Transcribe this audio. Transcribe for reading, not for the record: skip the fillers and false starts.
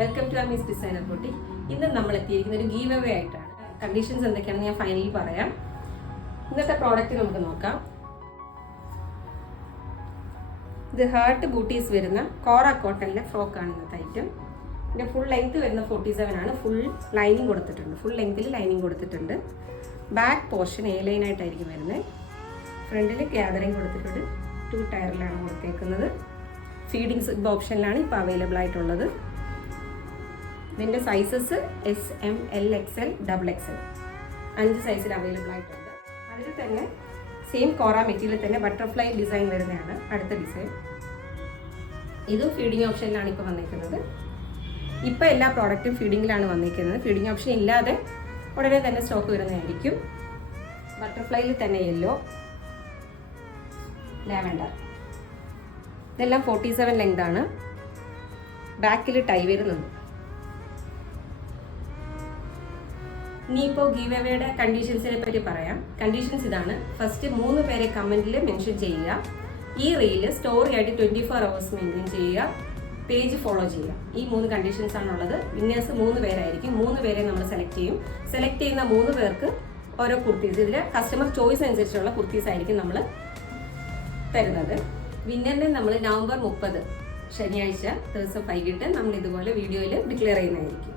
Welcome to അമീസ് designer boutique. ഇന്ന് നമ്മൾ എത്തിയിരിക്കുന്ന ഒരു ഗീവ് അവേ ആയിട്ടാണ്. കണ്ടീഷൻസ് എന്തൊക്കെയാണെന്ന് ഞാൻ ഫൈനലി പറയാം. ഇന്നത്തെ പ്രോഡക്റ്റ് നമുക്ക് നോക്കാം. ഇത് ഹാർട്ട് ബൂട്ടീസ് വരുന്ന കോറ കോട്ടണിലെ ഫ്രോക്കാണ് ഇന്നത്തെ ഐറ്റം. ഇതിൻ്റെ ഫുൾ ലെങ്ത് വരുന്ന 47 ആണ്. ഫുൾ ലൈനിങ് കൊടുത്തിട്ടുണ്ട്. ഫുൾ ലെങ്ത്തിൽ ലൈനിങ് കൊടുത്തിട്ടുണ്ട്. ബാക്ക് പോർഷൻ എ ലൈനായിട്ടായിരിക്കും വരുന്നത്. ഫ്രണ്ടിൽ ഗ്യാദറിങ് കൊടുത്തിട്ടുണ്ട്. 2 ടയറിലാണ് കൊടുത്തേക്കുന്നത്. ഫീഡിങ് സിബ് ഓപ്ഷനിലാണ് ഇപ്പോൾ അവൈലബിൾ ആയിട്ടുള്ളത്. ഇതിൻ്റെ sizes SM, L, XL, XXL 5 സൈസിൽ അവൈലബിൾ ആയിട്ടുണ്ട്. അതിൽ തന്നെ സെയിം കോറ മെറ്റീരിയൽ തന്നെ ബട്ടർഫ്ലൈ ഡിസൈൻ വരുന്നതാണ് അടുത്ത ഡിസൈൻ. ഇതും ഫീഡിങ് ഓപ്ഷനിലാണ് ഇപ്പോൾ വന്നിരിക്കുന്നത്. ഇപ്പോൾ എല്ലാ പ്രോഡക്റ്റും ഫീഡിങ്ങിലാണ് വന്നിരിക്കുന്നത്. ഫീഡിങ് ഓപ്ഷൻ ഇല്ലാതെ ഉടനെ തന്നെ സ്റ്റോക്ക് വരുന്നതായിരിക്കും. ബട്ടർഫ്ലൈയിൽ തന്നെ യെല്ലോ, ലാവൻഡർ, ഇതെല്ലാം 47 ലെങ്ത് ആണ്. ബാക്കിൽ ടൈ വരുന്നുണ്ട്. ഇനിയിപ്പോൾ ഗീവ് അവേയുടെ കണ്ടീഷൻസിനെ പറ്റി പറയാം. കണ്ടീഷൻസ് ഇതാണ്. ഫസ്റ്റ് 3 പേരെ കമൻറ്റിൽ മെൻഷൻ ചെയ്യുക. ഈ റീല് സ്റ്റോറി ആയിട്ട് 24 hours മെയിൻറ്റെയിൻ ചെയ്യുക. പേജ് ഫോളോ ചെയ്യുക. ഈ 3 കണ്ടീഷൻസ് ആണുള്ളത്. വിന്നേഴ്സ് 3 പേരായിരിക്കും. 3 പേരെ നമ്മൾ സെലക്ട് ചെയ്യും. സെലക്ട് ചെയ്യുന്ന 3 പേർക്ക് ഓരോ കുർത്തീസ്, ഇതിൽ കസ്റ്റമർ ചോയ്സ് അനുസരിച്ചുള്ള കുർത്തീസ് ആയിരിക്കും നമ്മൾ തരുന്നത്. വിന്നറിനെ നമ്മൾ നവംബർ 30 ശനിയാഴ്ച ദിവസം വൈകിട്ട് നമ്മൾ ഇതുപോലെ വീഡിയോയിൽ ഡിക്ലെയർ ചെയ്യുന്നതായിരിക്കും.